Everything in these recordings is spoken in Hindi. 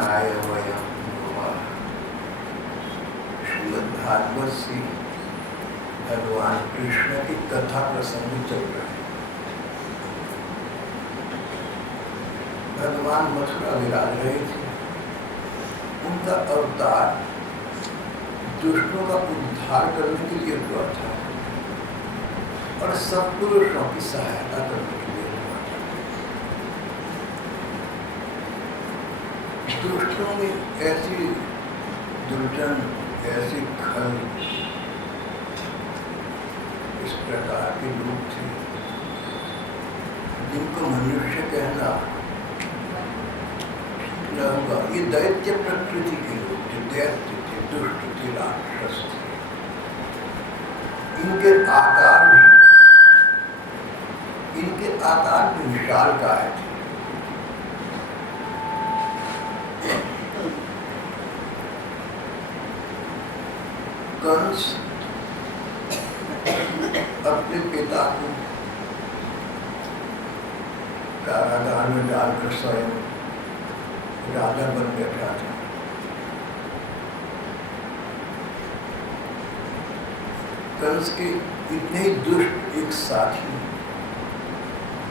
शरणाय वयं नुमः। श्रीमद् भागवत से भगवान कृष्ण की कथा प्रसंग चल रहा है। भगवान मथुरा विराज रहे थे। उनका अवतार दुष्टों का उद्धार करने के लिए हुआ था और सत्पुरुषों की सहायता करने के लिए हुआ था। दुष्टों में ऐसी दुर्जन, ऐसी खल, इस प्रकार के लोग थे जिनको मनुष्य कहना न होगा। ये दैत्य प्रकृति के लोग थे, दैत्य थे, दुष्ट थे, राक्षस थे। इनके आकार भी विशालकाय थे। कंस अपने पिता को कारागार में डालकर स्वयं राजा बन बैठा था। कंस के इतने ही दुष्ट एक साथी,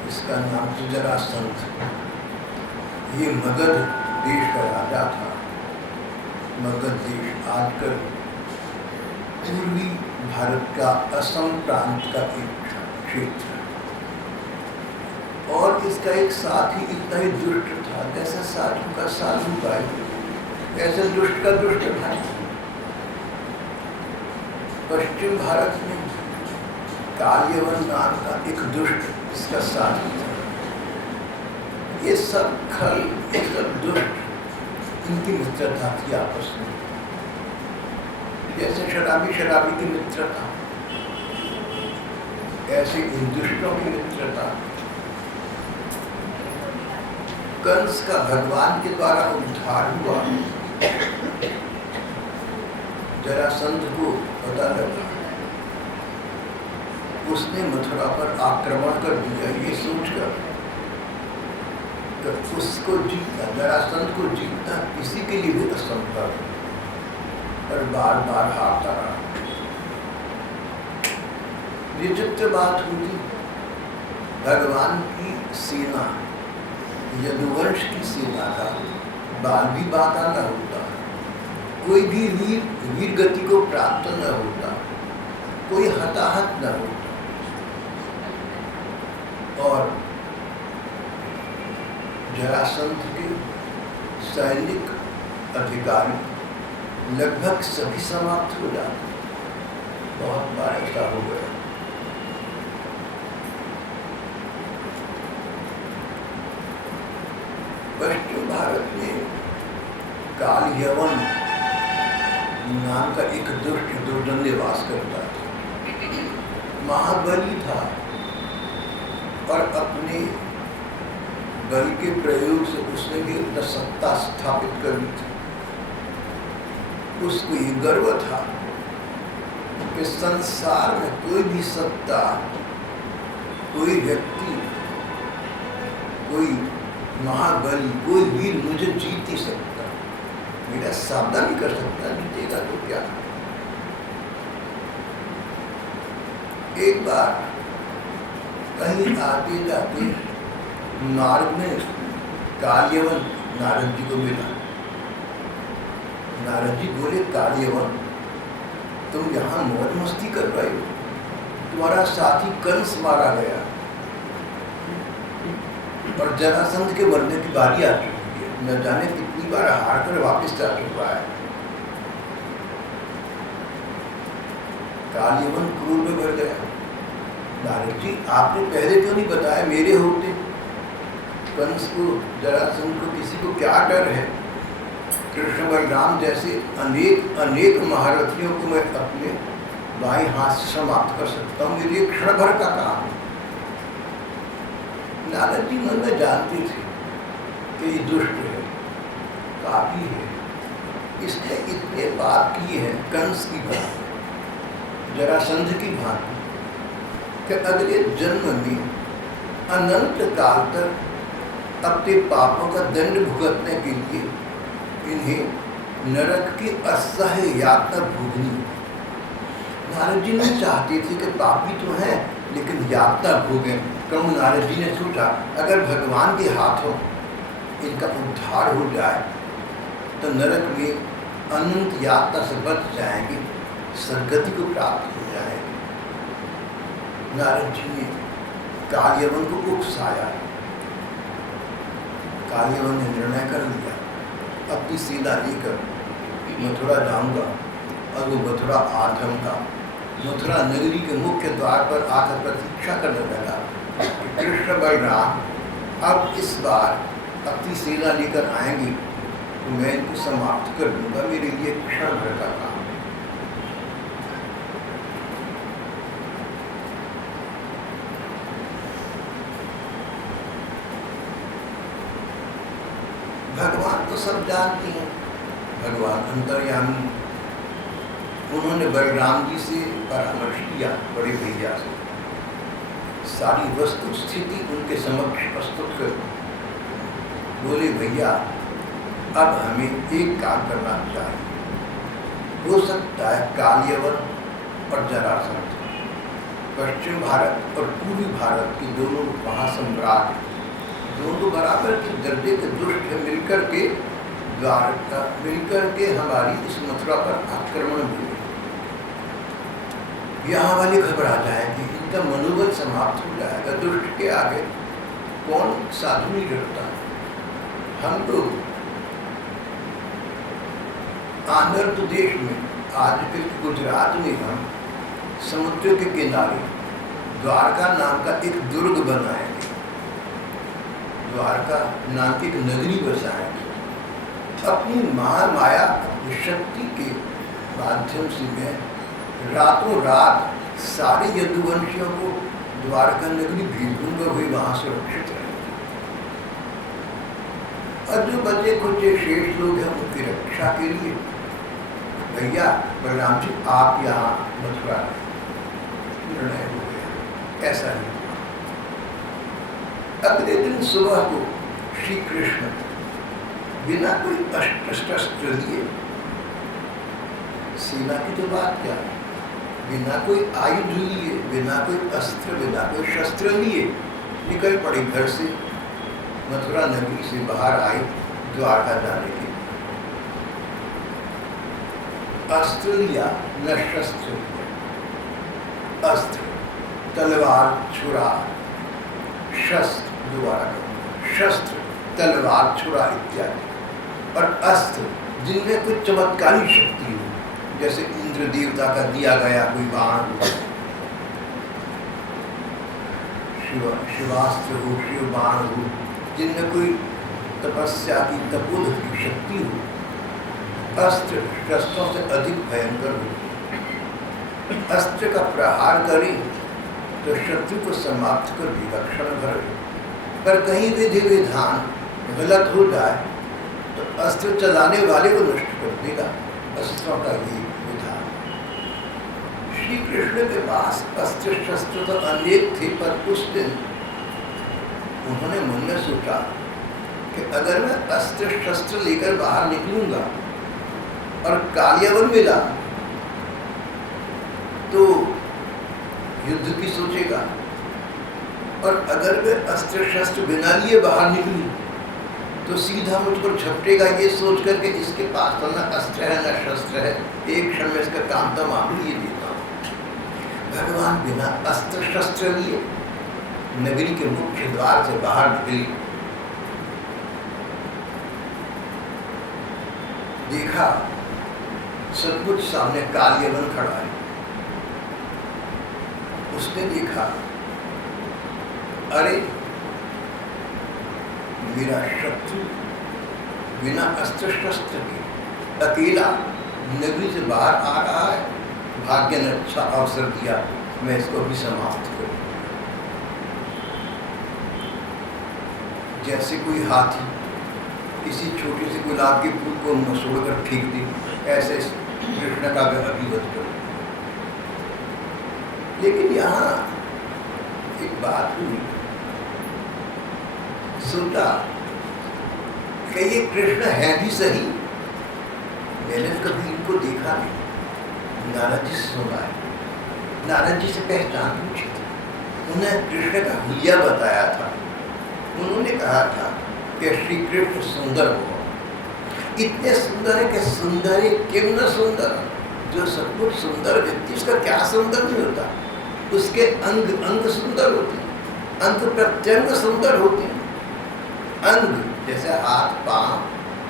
इसका नाम था जरासंध। ये मगध देश का राजा था। मगध देश आजकल पूर्वी भारत का असम प्रांत का एक क्षेत्र, और इसका एक साथी इतना ही दुष्ट था जैसा साधु का साधु भाई, ऐसे दुष्ट का दुष्ट भाई। पश्चिम भारत में काल्यवन नाम का एक दुष्ट इसका साथी था। ये सब खल, ये सब दुष्ट, इनकी मित्रता थी आपस में, जैसे शराबी शराबी की मित्रता, ऐसे इन दुष्टों की मित्रता। कंस का भगवान के द्वारा उद्धार हुआ। जरासंध को पता लगा, उसने मथुरा पर आक्रमण कर दिया। ये सोचकर उसको जीतना, जरासंध को जीतना किसी के लिए भी असंभव, और बार बार हारता रहा। विचित्र बात हुई, भगवान की सेना, यदुवंश की सेना का बाल भी बाका न होता, कोई भी वीर गति को प्राप्त न होता, कोई हताहत न होता, और जरासंध के सैनिक अधिकारी लगभग सभी समाप्त हो जाते। बहुत बार ऐसा हो गया। पश्चिम भारत में काल्यवन नाम का एक दुष्ट दुर्जन निवास करता था। महाबली था और अपने बल के प्रयोग से उसने भी अपना सत्ता स्थापित कर ली थी। उसको ये गर्व था कि संसार में कोई भी सत्ता, कोई व्यक्ति, कोई महाबली, कोई वीर मुझे जीत नहीं सकता। मेरा सामना नहीं कर सकता, जीतेगा तो क्या। एक बार कहीं आते जाते मार्ग में काल्यवन नारद जी को मिला। नारद जी बोले, काल्यवन, तुम यहाँ मौज मस्ती कर रहे हो, तुम्हारा साथी कंस मारा गया और जरासंध के मरने की बारी आ चुकी है। न जाने कितनी बार हार कर वापस जा चुका है। काल्यवन क्रोध में भर गया। नारद जी, आपने पहले क्यों नहीं बताया? मेरे होते कंस को, जरासंध को, किसी को क्या डर है? कृष्ण बलराम जैसे अनेक महारथियों को मैं अपने बाएं हाथ से समाप्त कर सकता हूँ, मेरे क्षण भर का काम। नारद जी मन में जानते थे कि ये दुष्ट है, पापी है, इसने इतने पाप किए हैं कंस की बात, जरासंध की भांति, कि अगले जन्म में अनंत काल तक अपने पापों का दंड भुगतने के लिए इन्हें नरक की असह्य यातना भोगनी। नारद जी नहीं चाहते थे कि पापी तो हैं लेकिन यातना भोगें। क्यों? नारद जी ने सोचा अगर भगवान के हाथों इनका उद्धार हो जाए तो नरक में अनंत यातना से बच जाएंगे, सद्गति को प्राप्त हो जाएंगे। नारद जी ने कालयवन को उकसाया। कालयवन ने निर्णय कर लिया अपनी सेना लेकर मथुरा जाऊंगा, और वो मथुरा आधम का मथुरा नगरी के मुख्य द्वार पर आकर प्रतीक्षा करने लगा कि कृष्ण बलराम अब इस बार अपनी सेना लेकर आएंगे तो मैं इनको समाप्त कर दूंगा, मेरे लिए क्षण भर का काम। भगवान तो सब जानते हैं, भगवान अंतर्यामी। उन्होंने बलराम जी से परामर्श किया, बड़े भैया से सारी वस्तु स्थिति उनके समक्ष प्रस्तुत कर। बोले भैया अब हमें एक काम करना चाहिए। हो सकता है कालयवन और जरासंध पश्चिम भारत और पूर्वी भारत के दोनों महासम्राट, दोनों बराबर के दर्जे के दुष्ट मिलकर के द्वारका मिलकर के हमारी इस मथुरा पर आक्रमण हुए। यहाँ वाले घबरा जाएंगे, इनका मनोबल समाप्त हो जाएगा। दुष्ट के आगे कौन साधु नहीं डरता। हम लोग आंध्र प्रदेश में आज के गुजरात में हम समुद्र के किनारे द्वारका नाम का एक दुर्ग बनाएंगे, द्वारका नाम की एक नगरी बसाएंगे। अपनी महामाया अपनी शक्ति के माध्यम से मैं रातों रात सारे यदुवंशियों को द्वारका नगरी भेज दूंगा, वे वहां सुरक्षित रहेंगे। और जो बचे कुछ शेष लोग हैं उनकी रक्षा के लिए भैया बलराम जी आप यहाँ मथुरा निर्णय हो गया। ऐसा ही हुआ। अगले दिन सुबह को श्री कृष्ण बिना कोई शस्त्र लिए, सेना की तो बात क्या, बिना कोई आयुध लिए, बिना कोई अस्त्र, बिना कोई शस्त्र लिए निकल पड़े घर से। मथुरा नगरी से बाहर आए द्वारका जाने के। अस्त्र लिया न शस्त्र लिया। अस्त्र तलवार छुरा, शस्त्र दोबारा शस्त्र तलवार छुरा इत्यादि, और अस्त्र जिनमें कुछ चमत्कारी शक्ति हो, जैसे इंद्र देवता का दिया गया कोई बाण हो, शिवास्त्र हो, शिव बाण हो, जिनमें कोई तपस्या की तपोधन की शक्ति हो। अस्त्र शस्त्रों से अधिक भयंकर हो। अस्त्र का प्रहार करें तो शत्रु को समाप्त कर देगा क्षण भर, पर कहीं विधि विधान गलत हो जाए तो अस्त्र चलाने वाले को नष्ट कर देगा। अस्त्रों का ये विधान। श्री कृष्ण के पास अस्त्र शस्त्र तो अनेक थे, पर उस दिन उन्होंने मन में सोचा कि अगर मैं अस्त्र शस्त्र लेकर बाहर निकलूंगा और कालयवन मिला तो युद्ध की सोचेगा, और अगर मैं अस्त्र शस्त्र बिना लिए बाहर निकलूं तो सीधा मुझ पर झपटेगा, ये सोच करके इसके पास तो न अस्त्र है न शस्त्र है, एक क्षण में इसका काम तमाम लिए देता हूँ। भगवान बिना अस्त्र शस्त्र लिए नगरी के मुख्य द्वार से बाहर निकली। देखा सचमुच सामने कालयवन खड़ा है। उसने देखा अरे मेरा शत्रु बिना अस्त्र शस्त्र के अकेला नगरी से बाहर आ रहा है, भाग्य ने अच्छा अवसर दिया, मैं इसको भी समाप्त करूं। जैसे कोई हाथी किसी छोटे से गुलाब के फूल को मसोड़ कर फेंक दे, ऐसे कृष्ण का अभिवत करो। लेकिन यहाँ एक बात हुई, सोचा कि ये कृष्ण है भी सही मैंने कभी इनको देखा नहीं, नारद जी से सुना है। नारद जी से पहचान पूछी थी, उन्हें कृष्ण का हुलिया बताया था। उन्होंने कहा था कि श्री कृष्ण सुंदर हो, इतने सुंदर है कि सुंदर है क्यों न सुंदर, जो सब कुछ सुंदर व्यक्ति उसका क्या सुंदर नहीं होता, उसके अंग अंग सुंदर होते हैं, अंग प्रत्यंग सुंदर होते हैं। अंग जैसे हाथ, पांव,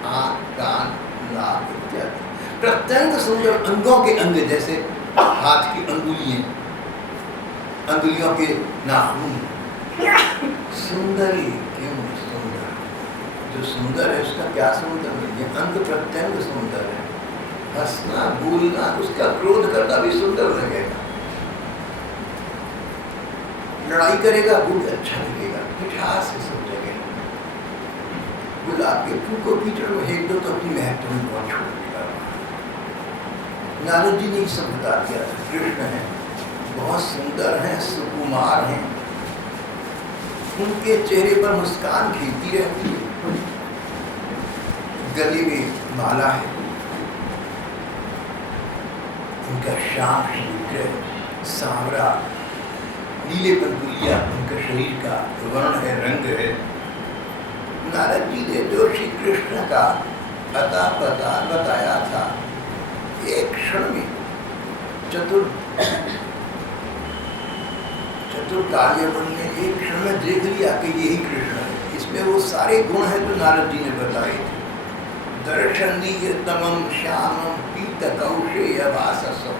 आँख, कान, नाक इत्यादि, प्रत्यंग सुंदर। अंगों के अंग जैसे हाथ की अंगुलियां, अंगुलियों के नाखून, सुंदरी क्यों सुंदर, जो सुंदर है उसका क्या सुंदर नहीं है, अंग प्रत्यंग सुंदर है। हंसना, बोलना, उसका क्रोध करना भी सुंदर लगेगा, लड़ाई करेगा वो भी अच्छा लगेगा, मिठास से सब जगह। गुलाब के फूल को कीचड़ में फेंक दो तो अपनी महत्व में बहुत छोड़ देगा। नारद जी ने सब बता दिया था, कृष्ण है, बहुत सुंदर हैं, सुकुमार हैं, उनके चेहरे पर मुस्कान खिलती रहती है, गले में माला है, उनका श्याम शरीर सांवरा नीले पंतुलिया उनका शरीर का वर्ण है, रंग है। नारद जी ने जो श्री कृष्ण का अता पता बताया था, एक क्षण में चतुर्कार्यवन ने एक क्षण में देख लिया कि यही कृष्ण है। इसमें वो सारे गुण हैं जो नारद जी ने बताए थे। दर्शनीयतमं श्यामं पीतकौशेयवाससं,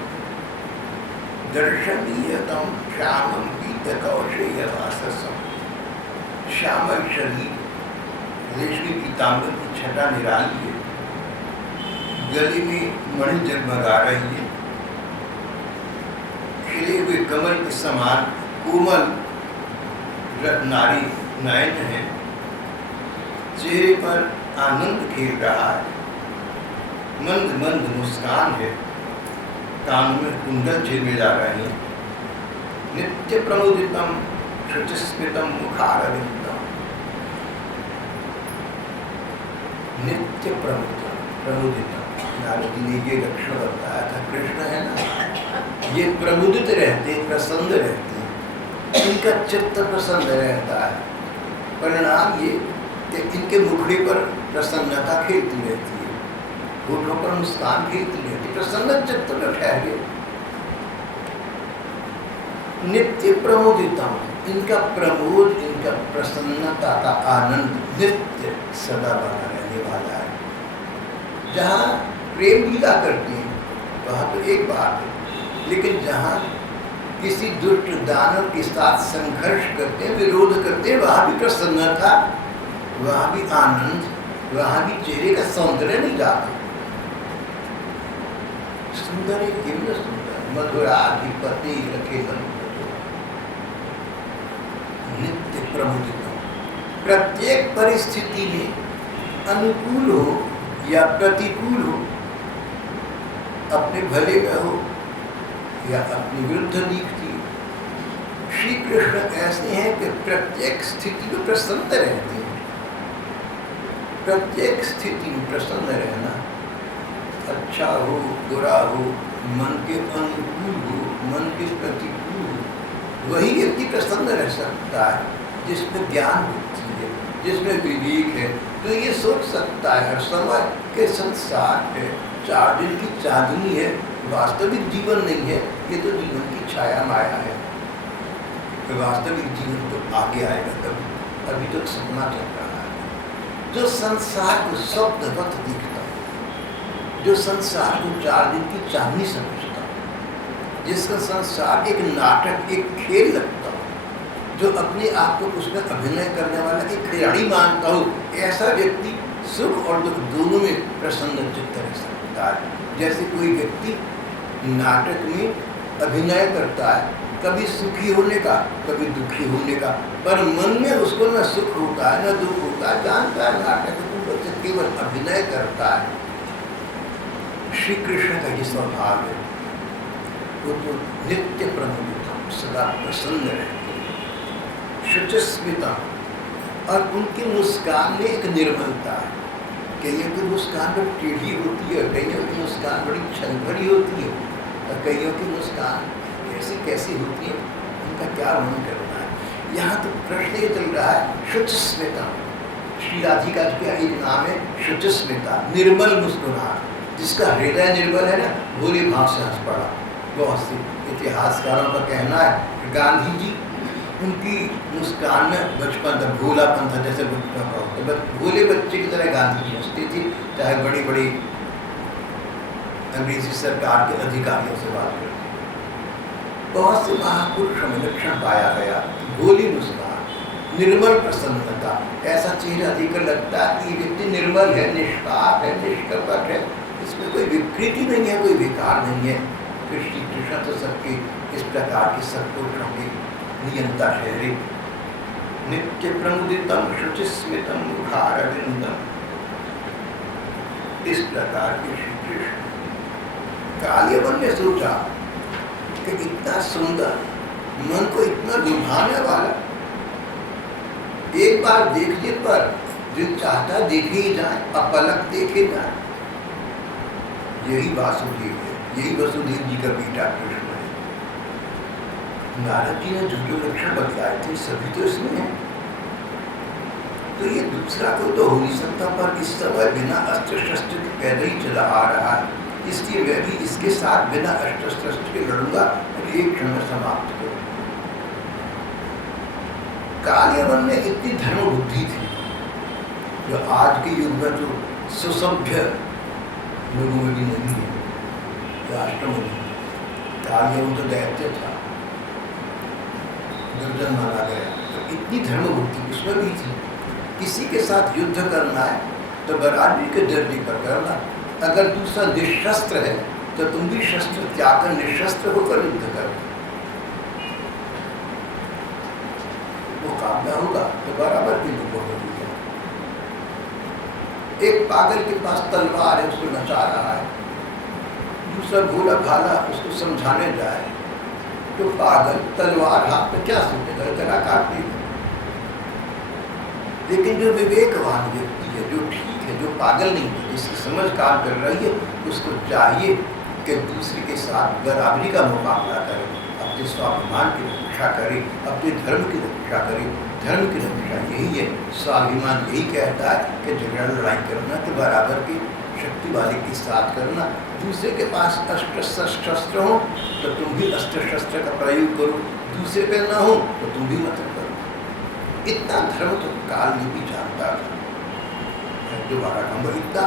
दर्शनीयतम श्यामं पीतकौशेयवाससं, श्यामल शरीर, रेशमी पीताम्बर की छटा निराली है, गले में मणि जगमगा रही है, खिले हुए कमल के समान कोमल रत्नारी नयन है, चेहरे पर आनंद खेल रहा है, मंद मंद मुस्कान है, कान में कुंडल झिलमिला रहे हैं, नित्य प्रमुदितम शुचिस्मितम मुखारविंदम, नित्य प्रमुदितम। नारद जी ने ये लक्षण बताया था, कृष्ण है ना, ये प्रमुदित रहते, प्रसन्न रहते हैं, इनका चित्त प्रसन्न रहता है। परिणाम ये कि इनके मुखड़े पर प्रसन्नता खेलती रहती है, होठों पर मुस्कान खेलती रहती है, प्रसन्न चित्त में ठहरे। नित्य प्रमोदितम, इनका प्रमोद, इनका प्रसन्नता का आनंद नित्य सदा बना रहने वाला है। जहाँ प्रेम लीला करते हैं वहाँ तो एक बात है, लेकिन जहाँ किसी दुष्ट दानव के साथ संघर्ष करते हैं, विरोध करते हैं, वहाँ भी प्रसन्नता, वहाँ भी आनंद, वहाँ भी चेहरे का सौंदर्य नहीं जाता। सुंदर है कितना सुंदर, मधुराधिपति रखे मन, नित्य प्रमुदित। प्रत्येक परिस्थिति में अनुकूल हो या प्रतिकूल हो, अपने भले में हो या अपनी विरुद्ध दिखती, श्री कृष्ण ऐसे हैं कि प्रत्येक स्थिति में प्रसन्न रहते हैं। प्रत्येक स्थिति में प्रसन्न रहना, अच्छा हो बुरा हो, मन के अनुकूल हो, मन के प्रतिकूल हो, वही व्यक्ति प्रसन्न रह सकता है जिसमें ज्ञान बुद्धि है, जिसमें विवेक है। तो ये सोच सकता है हर समय के संसार है, 4 दिन की चांदनी है, वास्तविक जीवन नहीं है, ये तो जीवन की छाया माया है। तो वास्तविक जीवन तो आगे आएगा कभी, अभी तक सपना चल रहा है। जो संसार को स्वप्नवत दिखता है, जो संसार को 4 दिन की चांदनी समझता है, जिसका संसार एक नाटक, एक खेल लगता हो, जो अपने आप को उसमें अभिनय करने वाला एक खिलाड़ी मानता हो, ऐसा व्यक्ति सुख और दुख दोनों में प्रसन्न चित्त रह सकता है। जैसे कोई व्यक्ति नाटक में अभिनय करता है, कभी सुखी होने का, कभी दुखी होने का, पर मन में उसको न सुख होता है न दुख होता है, जानता है नाटक को केवल अभिनय करता है। श्री कृष्ण का ये स्वभाव है, वो तो नित्य प्रमुदित, सदा प्रसन्न रहते हैं, शुचिस्मिता, और उनकी मुस्कान में एक निर्मलता है। कईयों की मुस्कान बड़ी टेढ़ी होती है, कईयों की मुस्कान बड़ी छल भरी होती है, और कईयों की मुस्कान ऐसी कैसी होती है, उनका क्या वर्णन करना है। यहाँ तो प्रश्न ये चल रहा है शुचिस्मिता, श्री राधिका जी का एक नाम है शुचिस्मिता, निर्मल मुस्कुराहट। जिसका हृदय निर्मल है ना, भोले भाव से हंस पड़ा। बहुत से इतिहासकारों का कहना है गांधी जी, उनकी मुस्कान में बचपन था, भोलापन था, जैसे बचपन का होता है, भोले बच्चे की तरह गांधी जी हंसते थे, चाहे बड़ी बड़ी अंग्रेजी सरकार के अधिकारियों से बात करते। बहुत से महापुरुषों में लक्षण पाया गया, भोली मुस्कान, निर्मल प्रसन्नता, ऐसा चेहरा देखकर लगता है कि व्यक्ति निर्मल है, निष्पाप है, निष्कपट है, इसमें कोई विकृति नहीं है, कोई विकार नहीं है। फिर श्री कृष्ण तो सबके इस प्रकार के सत्पुरुषों के नियंता ठहरे। नित्य प्रमुदितम शुचिस्मितम मुखारविंदम, इस प्रकार के श्री कृष्ण। कालियवन ने सोचा कि इतना सुंदर, मन को इतना लुभाने वाला, एक बार देखने पर दिल चाहता देखे ही जाए, अपलक देखे जाए। यही वासुदेव है, यही वसुदेव जी का बेटा कृष्ण है। नारद जी ने जो जो लक्षण बतलाए थे सभी तो इसमें है, तो ये दूसरा कोई तो हो नहीं सकता, पर इस समय बिना अस्त्र शस्त्र के पैदल ही चला आ रहा है, इसलिए मैं भी इसके साथ बिना अस्त्र शस्त्र के लड़ूंगा और एक क्षण में समाप्त करूंगा। कालियवन में इतनी धर्म बुद्धि थी जो आज के युग में जो सुसभ्य लोगों में भी नहीं है, राष्ट्र में नहीं। कालियवन तो दैत्य था, दुर्जन माना गया, तो इतनी धर्म बुद्धि उसमें भी थी। किसी के साथ युद्ध करना है तो बराबरी के धरती पर करना, अगर दूसरा निशस्त्र है तो तुम भी शस्त्र त्याग कर निशस्त्र होकर युद्ध करो। मुकाबला होगा तो बराबर की लोगों को होगा। एक पागल के पास तलवार है, उसको नचा रहा है, दूसरा भोला भाला उसको समझाने जाए तो पागल तलवार हाथ में क्या सोचेगा, गला काट देगा। लेकिन जो विवेकवान व्यक्ति है, जो ठीक है, जो पागल नहीं है, जिसकी समझ काम कर रही है, उसको चाहिए कि दूसरे के साथ बराबरी का मुकाबला करे, अपने स्वाभिमान की रक्षा करे, अपने धर्म की रक्षा करे। धर्म की रक्षा यही है, स्वाभिमान यही कहता है कि झगड़ा लड़ाई करना के बराबर की शक्ति वाले के साथ करना। दूसरे के पास अस्त्र शस्त्र हो तो तुम भी अस्त्र शस्त्र का प्रयोग करो, दूसरे पे ना हो तो तुम भी मत करो। इतना धर्म तो काल ने भी जानता था, दोबारा कहूँगा, इतना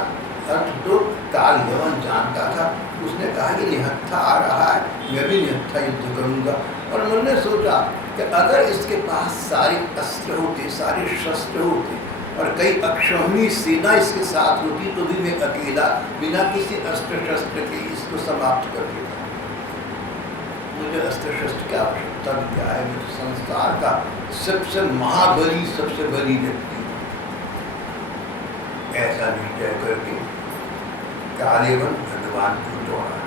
अर्थ तो कालियवन जानता था। उसने कहा कि निहत्था आ रहा है, मैं भी निहत्था युद्ध करूँगा। और मन ने सोचा कि अगर इसके पास सारे अस्त्र होते, सारे शस्त्र होते और कई अक्षौहिणी सेना इसके साथ होती तो भी मैं अकेला बिना किसी अस्त्र शस्त्र के इसको समाप्त कर देता। मुझे अस्त्र शस्त्र की आवश्यकता भी क्या है, मुझे संसार का सबसे महाबली, सबसे बली व्यक्ति, ऐसा निश्चय करके कालियवन भगवान को दौड़ा।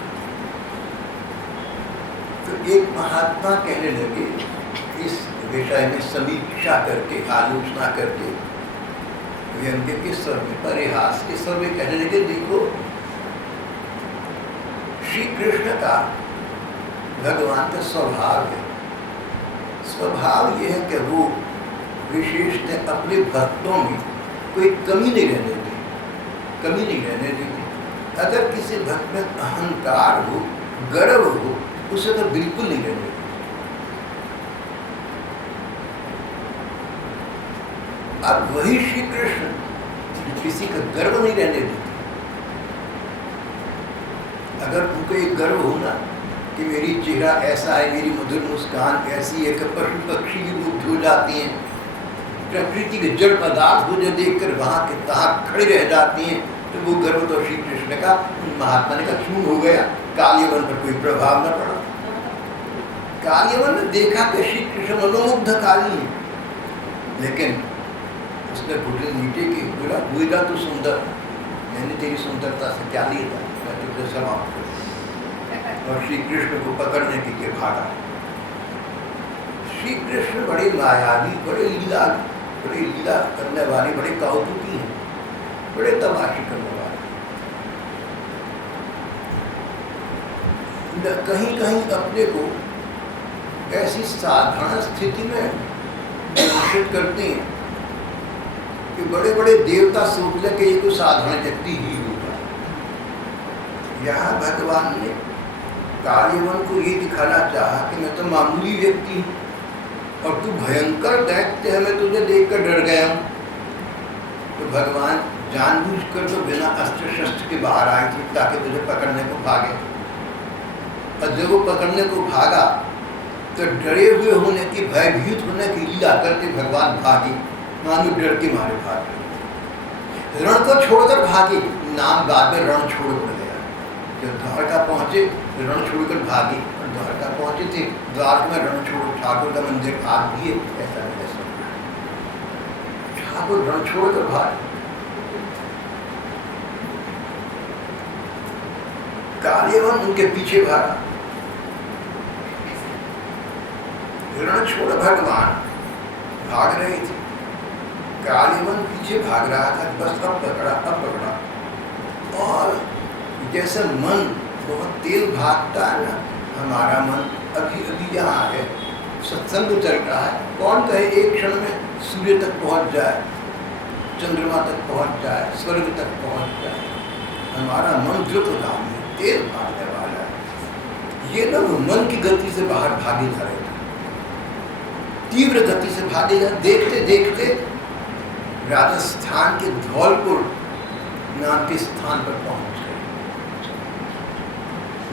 तो एक महात्मा कहने लगे, इस विषय में समीक्षा करके, आलोचना करके, व्यंग्य के स्वर में, परिहास के स्वर में कहने लगे, देखो श्री कृष्ण का, भगवान का स्वभाव है, स्वभाव यह है कि वो विशेषतः अपने भक्तों में कोई कमी नहीं रहने देते, कमी नहीं रहने देते। अगर किसी भक्त में अहंकार हो, गर्व हो, उसे तो बिल्कुल नहीं रहने देते। अब वही श्री कृष्ण किसी का गर्व नहीं रहने देते। अगर उनको एक गर्व हो ना कि मेरी चेहरा ऐसा है, मेरी मधुर मुस्कान ऐसी है कि पशु पक्षी भी मुग्ध हो जाती हैं, प्रकृति के जड़ पदार्थ मुझे देखकर वहाँ के तहाँ खड़ी रह जाती हैं, तो वो गर्व तो श्री कृष्ण का, महात्मा ने का छून हो गया, कालियवन पर कोई प्रभाव न पड़ा। कालियवन ने देखा कि श्री कृष्ण मनोमुग्ध काली है, लेकिन उसने घुटने नीचे की, बोला हुईला तो सुंदर, मैंने तेरी सुंदरता से क्या लिया था, मैं तुझे समाप्त कर, और श्री कृष्ण को पकड़ने के लिए भागा। श्री कृष्ण बड़े मायावी, बड़े लीला करने वाले, बड़े कौतुकी हैं। बड़े तमाशे करने वाले। कहीं कहीं अपने को ऐसी साधारण स्थिति में घोषित करते हैं कि बड़े बड़े देवता सोचते कि ये कोई साधारण व्यक्ति ही होगा। यहाँ भगवान ने कालियवन को ये दिखाना चाहा कि मैं तो मामूली व्यक्ति हूँ और तू भयंकर दैत्य है, मैं तुझे देखकर डर गया हूँ। तो भगवान जानबूझकर तो बिना अस्त्र शस्त्र के बाहर आई थी ताकि तुझे पकड़ने को भागे। और जब वो पकड़ने को भागा तो डरे हुए होने की, भयभीत होने की लीला करके भगवान भागे, मानो डर के मारे भागे। रण को छोड़कर भागे, नाम बाद में रण छोड़ पड़ गया। जब द्वारका पहुंचे रण छोड़कर भागे, और द्वारका पहुंचे थे द्वार में रण छोड़ ठाकुर का मंदिर आग दिए, ऐसा नहीं सुना। ठाकुर रण छोड़कर भागे। कालियवन उनके पीछे भागा। रण छोड़ भगवान भाग रहे थे, कालियवन पीछे भाग रहा था। बस अब पकड़ा। और जैसे मन बहुत तेज भागता है ना, हमारा मन अभी यहाँ है, सत्संग चल रहा है। कौन कहे एक क्षण में सूर्य तक पहुँच जाए, चंद्रमा तक पहुँच जाए, स्वर्ग तक पहुँच जाए। हमारा मन द्रुतगामी है, तेज भागने वाला है। ये लोग मन की गति से बाहर भागे जा रहे थे, तीव्र गति से भागे जा। देखते देखते राजस्थान के धौलपुर नाम के स्थान पर पहुंच गए।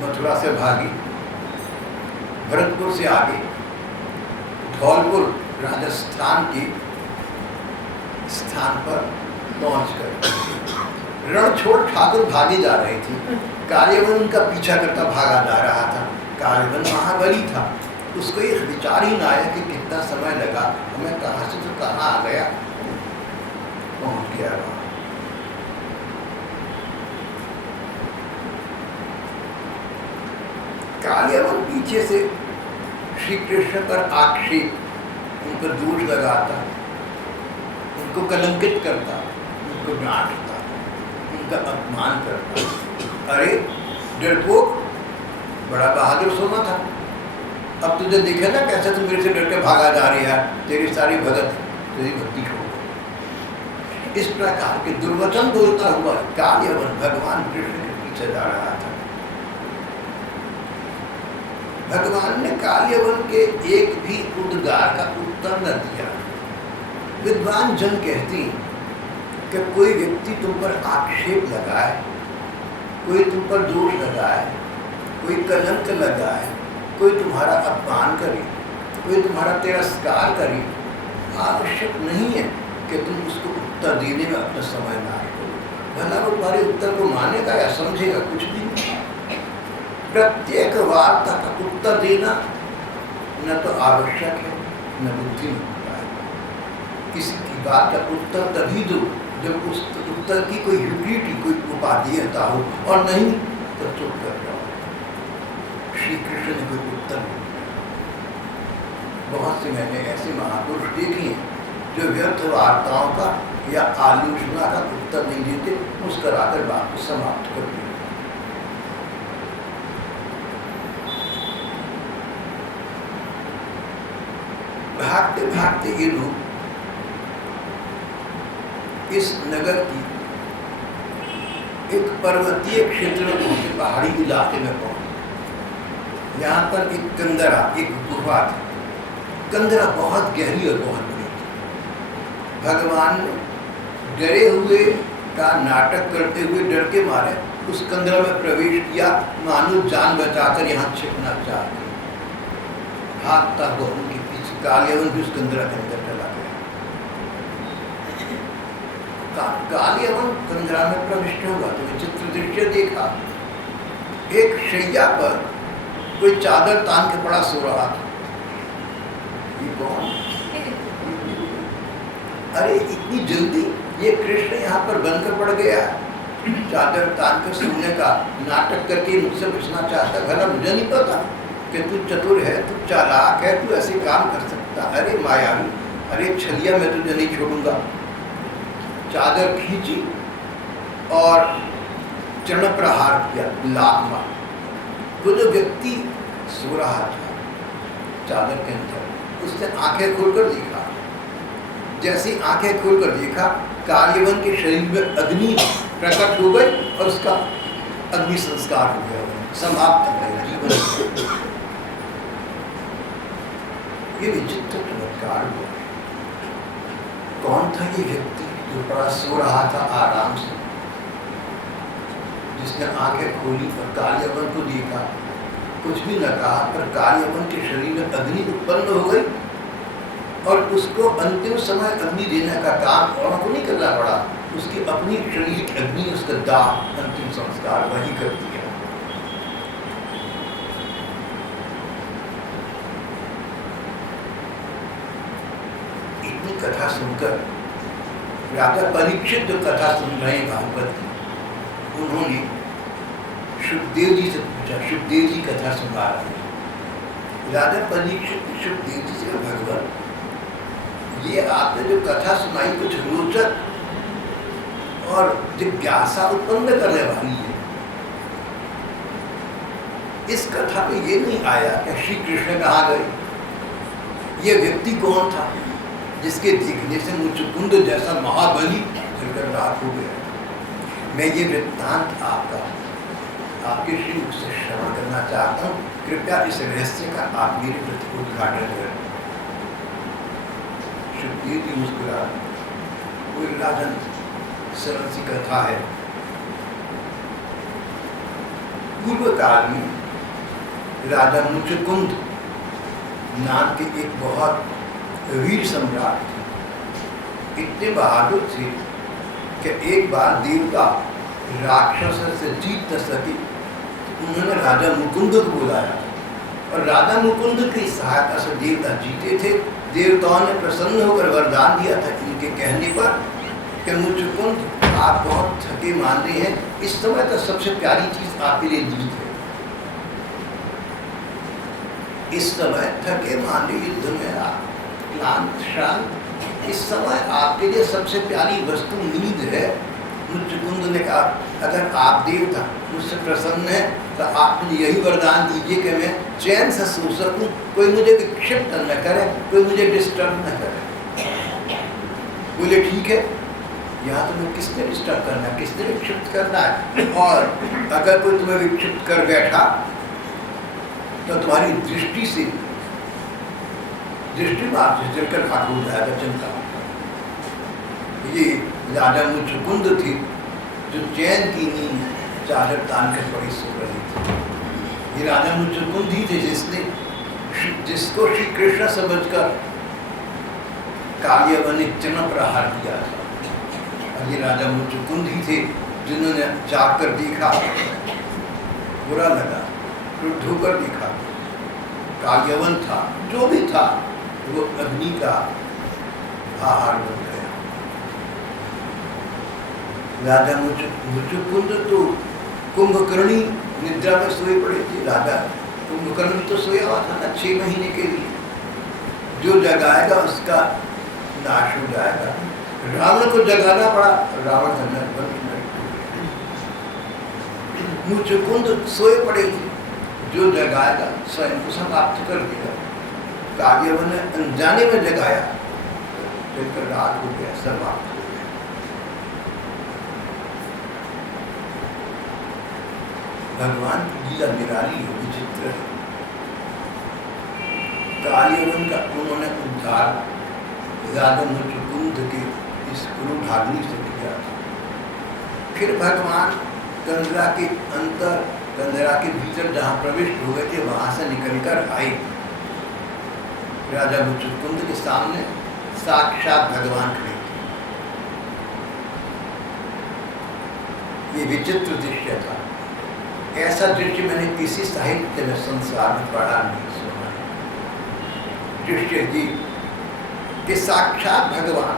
मथुरा से भागे, भरतपुर से आगे धौलपुर राजस्थान के स्थान पर पहुंच गए। रण छोड़ ठाकुर भागे जा रहे थे, कालियवन उनका पीछा करता भागा जा रहा था। कालियवन महाबली था, उसको ये विचार ही ना आया कि कितना समय लगा, हमें कहाँ से तो कहाँ आ गया, पहुंच गया वहां। कालियवन पीछे से श्री कृष्ण पर आक्षेप, उन पर दोष लगाता, उनको कलंकित करता, उनको डांटता, उनका अपमान करता। अरे डरपोक, बड़ा बहादुर सोना था, अब तुझे देखे ना कैसे तू मेरे से डर के भागा जा रही है, तेरी सारी भगत, तेरी भक्ति छोड़। इस प्रकार के दुर्वचन बोलता हुआ कालियवन भगवान कृष्ण के पीछे जा रहा था। भगवान ने कालियवन के एक भी उद्गार का उत्तर न दिया। विद्वान जन कहते हैं कि कोई व्यक्ति तुम पर आक्षेप लगाए, कोई तुम पर दोष लगाए, कोई कलंक लगाए, कोई तुम्हारा अपमान करे, कोई तुम्हारा तिरस्कार करे, आवश्यक नहीं है कि तुम उसको उत्तर देने में अपना समय नाश करो। भला वो तुम्हारे उत्तर को मानेगा या समझेगा, कुछ भी नहीं। प्रत्येक वार्ता का उत्तर देना न तो आवश्यक है न बुद्धिमत्ता है। किसी की बात का उत्तर तभी दो जब उस उत्तर की कोई यूटिलिटी, कोई उपादेयता हो, और नहीं तो चुप कर जाओ। श्री कृष्ण ने कोई उत्तर नहीं दिया। बहुत से मैंने ऐसे महापुरुष देखे हैं जो व्यर्थ वार्ताओं का या आलोचना का उत्तर नहीं देते, मुस्कुराकर बात को समाप्त कर देते। भागते भागते ये लोग इस नगर की एक पर्वतीय क्षेत्र में पहुंचे, पहाड़ी इलाके में पहुंचे। यहाँ पर एक कंदरा, एक गुफा थी। कंदरा बहुत गहरी और बहुत बड़ी थी। भगवान ने डरे हुए का नाटक करते हुए, डर के मारे उस कंदरा में प्रवेश किया, मानो जान बचाकर यहाँ छिपना चाहते। भागता हुआ उनके पीछे कालियवन भी उस कंदरा के अंदर चला गया। कालियवन कंदरा में प्रविष्ट हुआ तो विचित्र दृश्य देखा। एक शैया पर कोई चादर तान के पड़ा सो रहा था। ये कौन? अरे इतनी जल्दी ये कृष्ण यहाँ पर बनकर पड़ गया, चादर तान कर सोने का नाटक करके मुझसे बचना चाहता। भला मुझे नहीं पता कि तू चतुर है, तू चालाक है, तू ऐसे काम कर सकता। अरे मायावी, अरे छलिया, मैं तुझे नहीं छोड़ूंगा। चादर खींची और चरण प्रहार किया, लात मार। वो जो व्यक्ति सो रहा था चादर के अंदर, उसने आंखें खोलकर देखा। जैसी आंखें खोलकर देखा, कार्यवन के शरीर में अग्नि प्रकट हो गई और उसका अग्नि संस्कार हो गया, समाप्त हो गया जीवन। ये विचित्र चमत्कार हुआ। कौन था ये व्यक्ति जो बड़ा सो रहा था आराम से, जिसने आंखें खोली और कार्यवन को देखा? कुछ भी न कहा, पर कार्यवन के शरीर में अग्नि उत्पन्न हो गई और उसको अंतिम समय अग्नि देने का काम और को नहीं करना पड़ा। उसकी अपनी शरीर की अग्नि, उसका दाह, अंतिम संस्कार वही कर दिया। इतनी कथा सुनकर राजा परीक्षित जो कथा सुन रहे हैं भागवत की, उन्होंने सुखदेव जी से पूछा। सुखदेव जी कथा सुना रहे हैं। राजा परीक्षित सुखदेव जी से, भगवान ये आपने जो कथा सुनाई कुछ रोचक और जिज्ञासा उत्पन्न करने वाली है। इस कथा में ये नहीं आया कि श्री कृष्ण कहाँ गए, ये व्यक्ति कौन था जिसके देखने से मुचुकुंद जैसा महाबली जलकर राख हो गया। मैं ये वृत्तांत आपके श्री मुख से श्रवण करना चाहता हूँ। कृपया इस रहस्य का आप मेरे प्रति उद्घाटन करें। सुखदेव जी मुस्कुरा, कोई राजन सरल सी कथा है। पूर्व काल में राजा मुचुकुंद नाम के एक बहुत वीर सम्राट थे। इतने बहादुर थे कि एक बार देवता राक्षस से जीत न सके, उन्होंने राजा मुकुंद को बुलाया और राजा मुकुंद की सहायता से देवता जीते थे। देवताओं ने प्रसन्न होकर वरदान दिया था इनके कहने पर कि मुचुकुंद आप बहुत थके मांदे हैं, इस समय तो सबसे प्यारी चीज आपके लिए जीत है। इस समय थके मांदे युद्ध में आप क्लांत शांत, इस समय आपके लिए सबसे प्यारी वस्तु नींद है। मुचुकुंद ने कहा, अगर आप देवता मुझसे प्रसन्न है तो आप मुझे यही वरदान दीजिए कि मैं चैन से सो सकूं, कोई मुझे विक्षिप्त न करे, कोई मुझे डिस्टर्ब न करे। बोले ठीक है, यहाँ तुम्हें किसने डिस्टर्ब करना है, किसने विक्षिप्त करना है, और अगर कोई तुम्हें विक्षिप्त कर बैठा तो तुम्हारी दृष्टि से दृष्टि मार से जलकर खाक हो जाएगा, चिंता। ये राजा मुचुकुंद थे जो चैन की नींद चादर तान कर बड़ी सो रहे थे। ये राजा मुचुकुंद ही थे जिसको श्री कृष्ण समझकर कालियावन ने चरण प्रहार किया था। और ये राजा मुचुकुंद ही थे जिन्होंने जाकर देखा, बुरा लगा, क्रुद्ध होकर देखा, कालियावन था, जो भी था वो अग्नि का आहार बन गया। राजा मुचुकुंद तो कुंभकर्णी निद्रा में सोए पड़े थे। राजा कुंभकर्ण तो सोया हुआ था ना 6 महीने के लिए, जो जगाएगा उसका नाश हो जाएगा। रावण को जगाना पड़ा, रावण का नष्ट हो गया। मुचुकुंद सोए पड़े थे, जो जगाएगा स्वयं को समाप्त कर देगा। काव्यवन ने अनजाने में जगाया, जलकर रात हो गया, समाप्त हो गया। भगवान की लीला निराली है, विचित्र है। कालियवन का उन्होंने उद्धार राजा मुचुकुंद के इस क्रोधाग्नि से किया। फिर भगवान कंदरा के अंतर, कंदरा के भीतर जहाँ प्रविष्ट हो गए थे वहाँ से निकलकर आए। राजा मुचुकुंद के सामने साक्षात भगवान खड़े थे। ये विचित्र दृश्य था। ऐसा दृश्य मैंने किसी साहित्य में संसार में पढ़ा नहीं, सुना। दृश्य ये कि साक्षात भगवान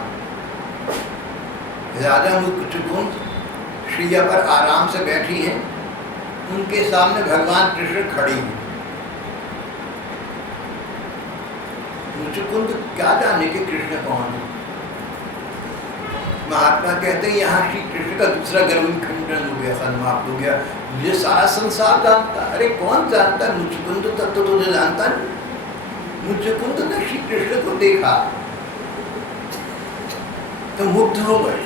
राजा मुचुकुंद शैया पर आराम से बैठी हैं, उनके सामने भगवान कृष्ण खड़े हैं। मुचुकुंद क्या जाने कि कृष्ण कौन है। महात्मा कहते हैं यहाँ श्री कृष्ण का दूसरा गर्भ खंडन हो गया, समाप्त हो गया। मुझे सारा संसार जानता, अरे कौन जानता, मुचुकुंद तक तो तुझे जानता नहीं। मुचुकुंद ने श्री कृष्ण को देखा तो मुग्ध हो गए।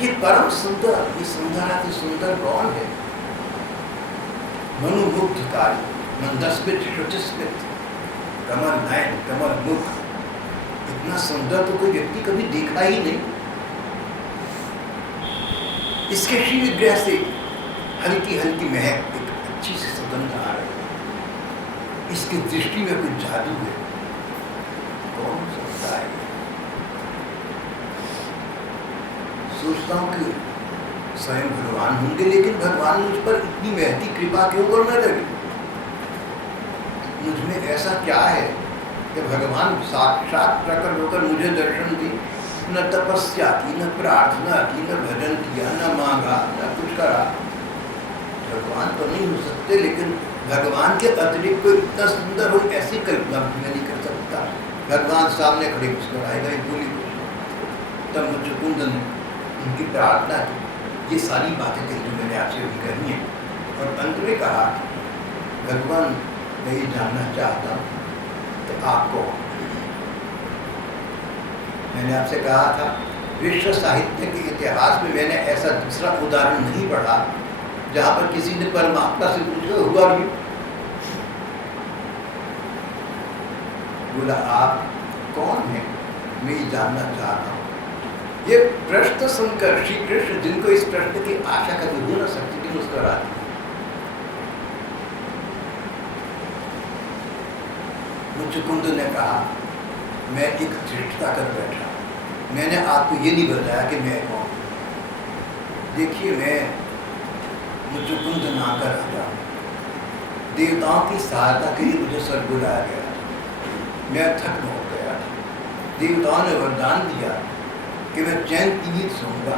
ये परम सुंदर, ये सुंदर सुंदर कौन है? मनुमुग्धकारी, मंदस्मित श्रुतिस्मित, कमल नयन, कमल मुख, इतना सुंदर तो कोई व्यक्ति कभी देखा ही नहीं। इसके श्री विग्रह से हल्की हल्की महक, एक अच्छी सी सुगंध आ रही। इसकी दृष्टि में कुछ जादू है, कौन सोचता है? सोचता हूं कि स्वयं भगवान होंगे, लेकिन भगवान मुझ पर इतनी महती कृपा क्यों करने लगे? मुझ में ऐसा क्या है कि भगवान साक्षात प्रकट होकर मुझे दर्शन दी? न तपस्या की, न प्रार्थना की, न भजन किया, न मांगा, न कुछ करा। भगवान तो नहीं हो सकते, लेकिन भगवान के अतिरिक्त कोई इतना सुंदर हो, ऐसी कल्पना मैं नहीं कर सकता। भगवान सामने खड़े मुस्कुराएगा, ये बोली। तब मुचुकुंद ने उनकी प्रार्थना की, ये सारी बातें कही जो मैंने आपसे अभी करनी है। और अंत में कहा, भगवान मैं ये जानना चाहता हूँ कि आपको, मैंने आपसे कहा था विश्व साहित्य के इतिहास में मैंने ऐसा दूसरा उदाहरण नहीं पढ़ा जहाँ पर किसी ने परमात्मा से पूछा हुआ भी। बोला आप कौन हैं, मैं ये जानना चाहता हूँ। ये प्रश्न सुनकर श्री कृष्ण, जिनको इस प्रश्न की आशा कभी हो न सकती थी, मुस्कुराते। मुचुकुंद ने कहा मैं एक धृष्टता कर बैठा, मैंने आपको ये नहीं बताया कि मैं कौन। देखिए मैं मुचुकुंद नाम का राजा हूँ, देवताओं की सहायता के लिए मुझे स्वर्ग बुलाया गया, मैं थक हो गया। देवताओं ने वरदान दिया कि मैं चैन की नींद सोऊंगा,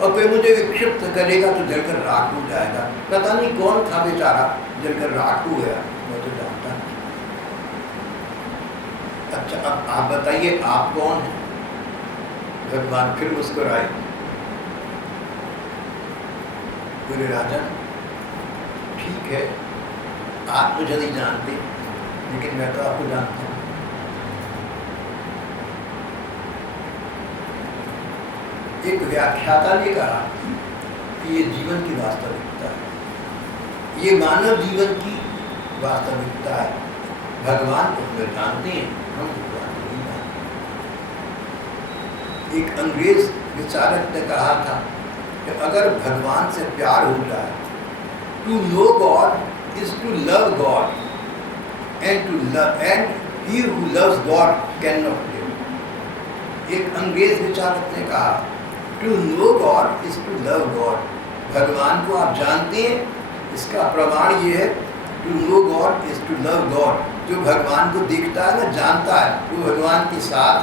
और कोई मुझे विक्षिप्त करेगा तो जलकर राख हो जाएगा। पता नहीं कौन था बेचारा, जलकर राख हो गया, मैं तो जानता नहीं। अच्छा अब आप बताइए आप कौन हैं? भगवान फिर मुस्कुराए, बोले राजन ठीक है, आप मुझे नहीं जानते, लेकिन मैं तो आपको जानता हूँ। एक व्याख्याता ने कहा कि ये जीवन की वास्तविकता है, ये मानव जीवन की वास्तविकता है। भगवान को हम जानते हैं, हम भगवान को नहीं जानते। एक अंग्रेज विचारक ने कहा था कि अगर भगवान से प्यार हो जाए, to know God is to love God, and he who loves God can not live. एक अंग्रेज विचारक ने कहा to know God is to love God. भगवान को आप जानते हैं, इसका प्रमाण ये है, to know God is to love God. जो भगवान को देखता है ना, जानता है, वो भगवान के साथ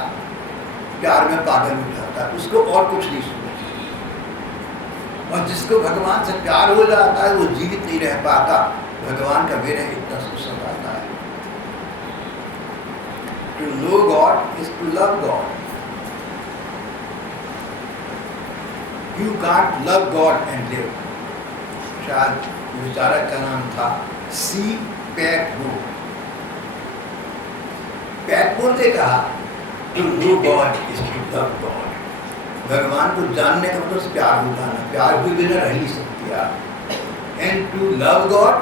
प्यार में पागल हो जाता है, उसको और कुछ नहीं सोचता। और जिसको भगवान से प्यार हो जाता है वो जीवित नहीं रह पाता, भगवान का विरह इतना सताता है। To know God is to love God. You can't love God and live. शायद विचारक का नाम था सी पैकमोर। पैकमोर ने कहा to know God is to love God. भगवान को जानने का मतलब प्यार हो जाना, प्यार हुए बिना रह नहीं सकती आप। And to love God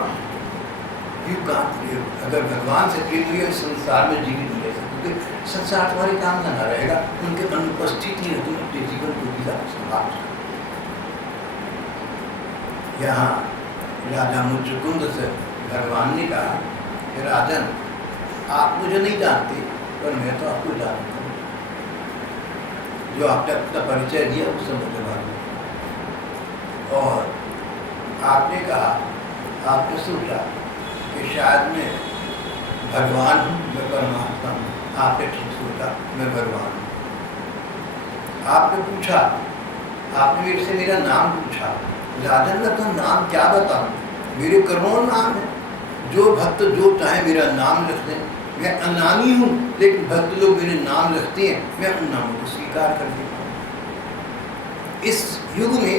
you can't live. अगर भगवान से प्रेम हुई संसार में जीवित नहीं रह सकते, क्योंकि संसार तुम्हारे काम का ना रहेगा, उनके अनुपस्थिति में तुम अपने जीवन को भी संभाल सकते। यहाँ राजा मुचुकुंद से भगवान ने कहा कि राजन आप मुझे नहीं जानते, पर मैं तो आपको जानता हूँ। जो आपने अपना परिचय दिया उससे मुझे मालूम। और आपने कहा, आपने सोचा कि शायद मैं भगवान हूँ, मैं परमात्मा हूँ। आपने ठीक सोचा, मैं भगवान हूँ। आपने पूछा, आपने मेरे से मेरा नाम पूछा। राजन का तो नाम क्या बताऊं, मेरे करोड़ों नाम है, जो भक्त जो चाहे मेरा नाम रख दें। मैं अनामी हूँ, लेकिन भक्त लोग मेरे नाम रखते हैं, मैं उन नामों को स्वीकार कर लेता हूँ। इस युग में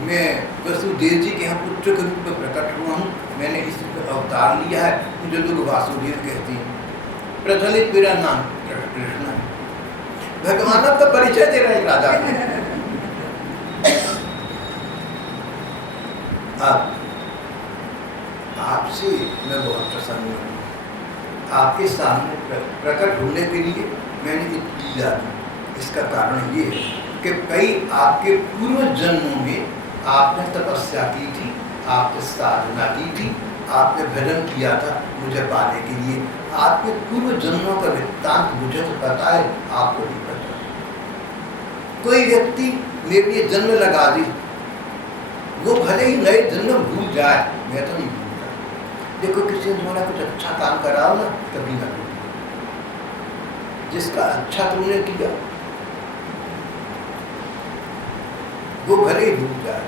मैं वसुदेव जी के यहाँ पुत्र के रूप में प्रकट हुआ हूँ। मैंने इस अवतार लिया है, मुझे लोग वासुदेव कहते हैं। प्रचलित मेरा नाम कृष्ण है। भगवान अब तो परिचय दे रहे हैं राजा को। अब आपसे मैं बहुत प्रसन्न हूँ। आपके सामने प्रकट होने के लिए मैंने इतनी लीला दी। इसका कारण ये है कि कई आपके पूर्व जन्मों में आपने तपस्या की थी, आपने साधना की थी, आपने भजन किया था मुझे पाने के लिए। आपके पूर्व जन्मों का वृत्तांत मुझे तो पता है, आपको नहीं पता। कोई व्यक्ति मेरे लिए जन्म लगा दे, वो भले ही नए जन्म भूल जाए, मैं तो नहीं भूलता। देखो किसी ने तुम्हारा कुछ अच्छा काम कराओ ना, कभी ना भूल। जिसका अच्छा तुमने किया वो भले ही भूल जाए,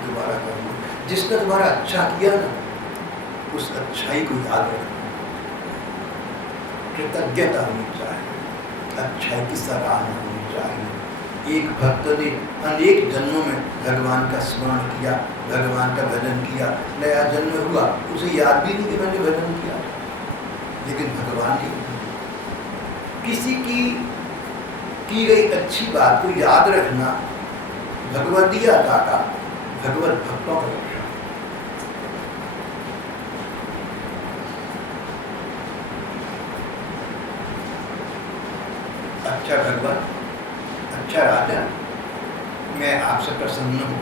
दोबारा करो। जिसने तुम्हारा अच्छा किया ना, उस अच्छाई को याद रखना, कृतज्ञता होनी चाहिए, अच्छाई की सराहना होनी चाहिए। एक भक्त ने अनेक जन्मों में भगवान का स्मरण किया, भगवान का भजन किया, नया जन्म हुआ, उसे याद भी नहीं कि मैंने भजन किया, लेकिन भगवान ने किसी की गई अच्छी बात को याद रखना भगवदीय दाता, भगवत भक्तों का लक्षण। अच्छा भगवान, अच्छा राजा, मैं आपसे प्रसन्न हूँ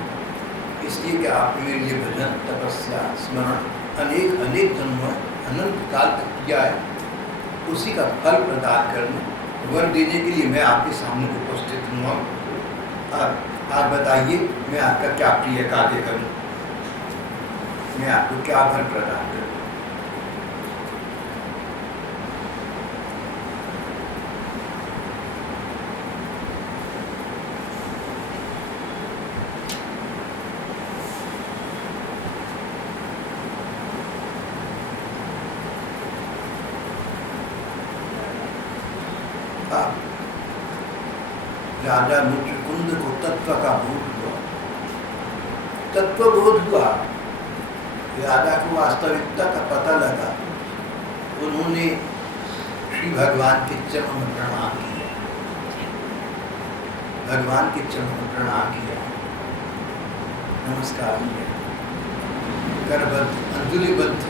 इसलिए कि आपने मेरे लिए भजन, तपस्या, स्मरण अनेक अनेक जन्मों अनंत काल तक किया है। उसी का फल प्रदान करने, वर देने के लिए मैं आपके सामने उपस्थित हुआ। आप बताइए मैं आपका क्या प्रिय कार्य करूं, मैं आपको क्या वर प्रदान करूं। राजा मुचकुंद को तत्व का बोध हुआ, तत्व बोध हुआ, राजा को वास्तविकता का पता लगा। उन्होंने श्री भगवान के चरण में प्रणाम किया, भगवान के चरण में प्रणाम किया, नमस्कार किया, करबद्ध अंजलिबद्ध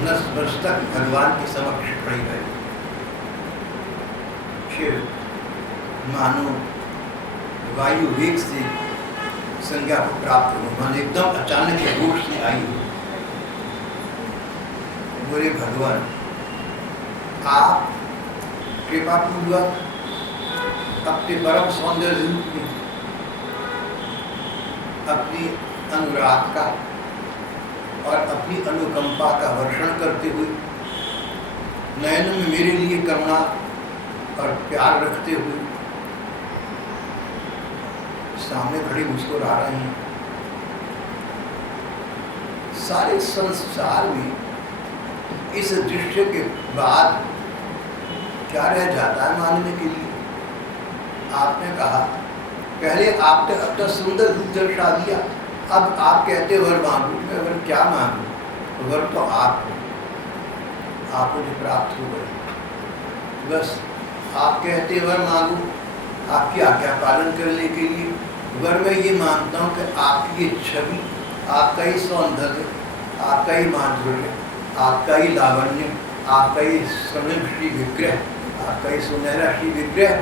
नस वर्ष तक भगवान के समक्ष खड़े रहे। फिर मानो वायु वेग से संज्ञा को प्राप्त हो, एकदम अचानक होश से आई। बोले भगवान, आप कृपा पूर्वक अपने परम सौंदर्य रूप में अपनी अनुराग का और अपनी अनुकंपा का वर्षण करते हुए, नयन में मेरे लिए करुणा और प्यार रखते हुए सामने खड़े मुस्कुरा रहे हैं। सारे संसार में इस दृश्य के बाद क्या रह जाता है मानने के लिए। आपने कहा पहले आपने अपना सुंदर रूप दर्शा दिया, अब आप कहते वर मांगू। मैं वर क्या मांगू, वर तो आप मुझे प्राप्त हो गए। बस आप कहते वर मांगू, आपकी आज्ञा पालन करने के लिए वर मैं ये मानता हूँ कि आपकी ये छवि, आपका ही सौंदर्य, आपका ही माधुर्य, आपका ही लावण्य, आपका ही स्वर्णिम श्री विग्रह, आपका ही सुनहरा श्री विग्रह,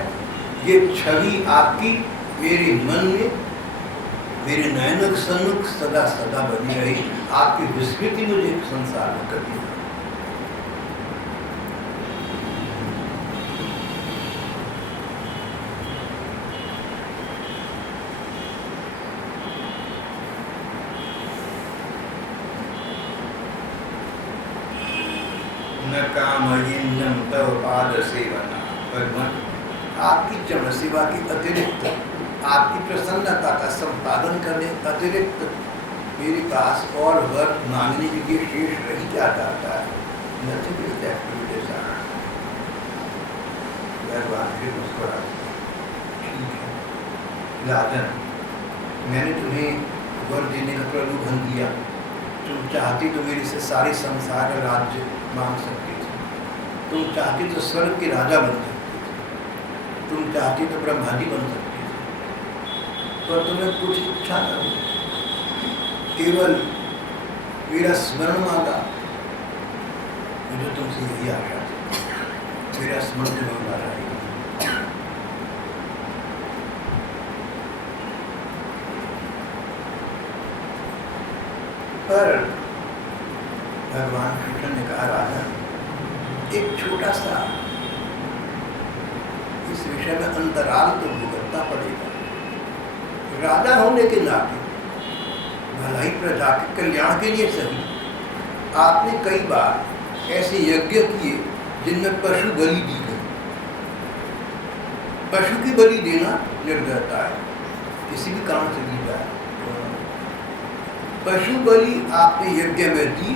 ये छवि आपकी मेरे मन में, मेरे नयनों के सन्मुख सदा सदा बनी रही। आपकी विस्मृति मुझे संसार में कभी नहीं। कामयिन्यं तव पाद सेवना। भगवान, आपकी चरण सेवा की अतिरिक्त, आपकी प्रसन्नता का संपादन करने अतिरिक्त मेरे पास और वर मांगने के लिए शेष रही क्या जाता है। भगवान फिर मुस्कुरा, ठीक है राजन, मैंने तुम्हें वर देने का प्रलोभन दिया, तुम चाहती तो मेरे से सारे संसार का राज्य मांग सकती थी, तुम चाहती तो स्वर्ग के राजा बन सकती थी, तुम चाहती तो ब्रह्मा जी बन सकती थी, पर तुम्हें कुछ इच्छा न हुई, केवल मेरा स्मरण मांगा। मुझे तुमसे यही आशा थी, मेरा स्मरण तुम्हें बना रहेगा। पर भगवान कृष्ण ने कहा, राजा एक छोटा सा इस विषय में अंतराल तो भुगतना पड़ेगा। राजा होने के नाते भलाई प्रजा के कल्याण के लिए सही, आपने कई बार ऐसे यज्ञ किए जिनमें पशु बलि दी गई। पशु की बलि देना निर्दयता है, किसी भी कारण से दी जाए। पशु बलि आपने यज्ञ में दी,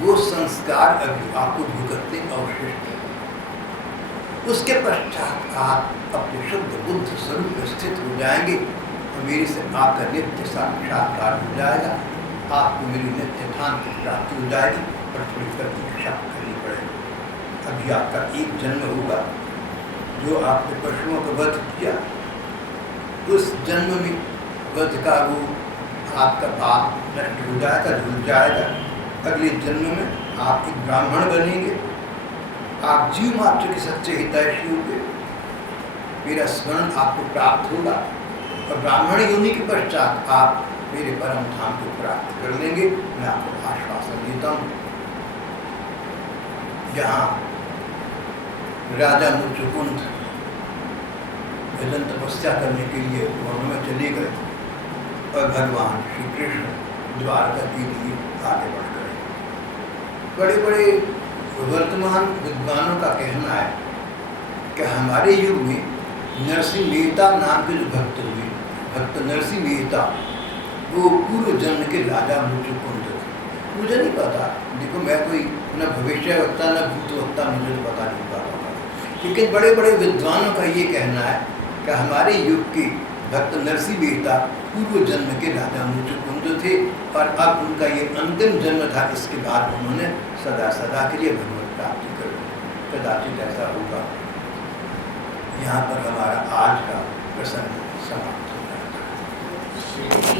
वो संस्कार अभी आपको भुगतने अवशिष्ट है। उसके पश्चात आप अपने शुद्ध बुद्ध स्वरूप में स्थित हो जाएंगे और मेरे से आकर नित्य साक्षात्कार हो जाएगा, आपको मेरी नित्य ध्यान की प्राप्ति हो जाएगी, पर थोड़ी प्रतीक्षा करनी पड़ेगी। अभी आपका एक जन्म होगा, जो आपने पशुओं का वध किया, उस जन्म में वध का वो आपका पाप नष्ट हो जाएगा, धुल जाएगा। अगले जन्म में आप एक ब्राह्मण बनेंगे, आप जीव मात्र के सच्चे हितैषी होंगे, मेरा स्मरण आपको प्राप्त होगा और ब्राह्मण योनि के पश्चात आप मेरे परम धाम को प्राप्त कर लेंगे। मैं आपको आश्वासन देता हूँ। यहाँ राजा मुचुकुंद भजन तपस्या करने के लिए वन में चले गए और भगवान श्री कृष्ण द्वारका के लिए आगे बढ़ गए। बड़े बड़े वर्तमान विद्वानों का कहना है कि हमारे युग में नरसिंह मेहता नाम के जो भक्त हुए, भक्त नरसिंह मेहता, वो पूर्व जन्म के राजा मुचुकुंद थे। मुझे नहीं पता, देखो मैं कोई न भविष्य वक्ता न भूत वक्ता, मुझे तो पता नहीं पाता, लेकिन बड़े बड़े विद्वानों का ये कहना है कि हमारे युग के भक्त नरसिंह मेहता पूर्व जन्म के राजा मुचुकुंद थे और अब उनका ये अंतिम जन्म था। इसके बाद उन्होंने सदा सदा के लिए भगवत प्राप्ति कर ली। कदाचित ऐसा होगा। यहाँ पर हमारा आज का प्रसंग समाप्त हो जाता है।